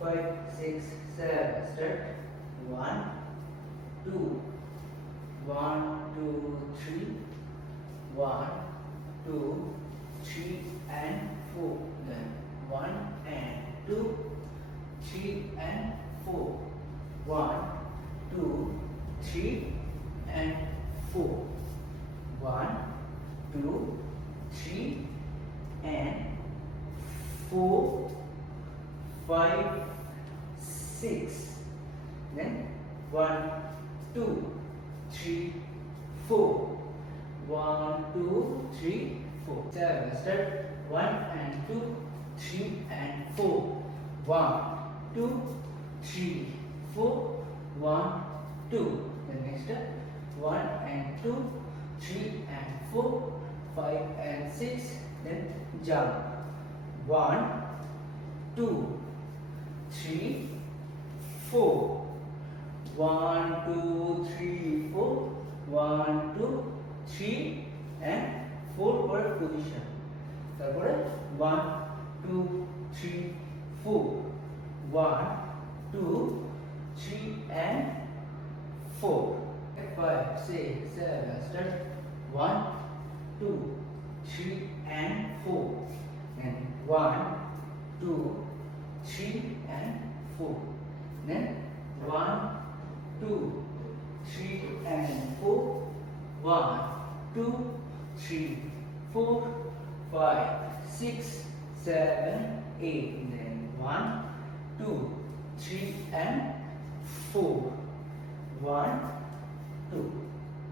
5, 6, 7. Start. 1, 2, 1, 2, 3, 1, 2, 3 and 4. Then 1 and 2, 3 and 4. 1, 2, 3 and 4. 1, 2, 3 and 4, 5, 6. Then 1, 2, 3, 4. 1, 2, 3, 4. 7. Start. 1 and 2, 3 and 4. 1, 2, 3, 4. 1, 2. The next step. 1 and 2, 3 and 4, 5 and 6. Then jump. 1, 2, 3, 4. 1, 2, 3, 4. 1, 2, 3 and 4 per position. তারপরে 1, 2, 3, 4. 1, 2, 3 and 4. 5, 6, 7. Start. 1, 2, 3 and 4. And 1, 2, 3 and 4. Then 1, 2, 3 and 4. 1, 2, 3, 4, 5, 6, 7, 8. Then 1, 2, 3 and 4. 1, 2.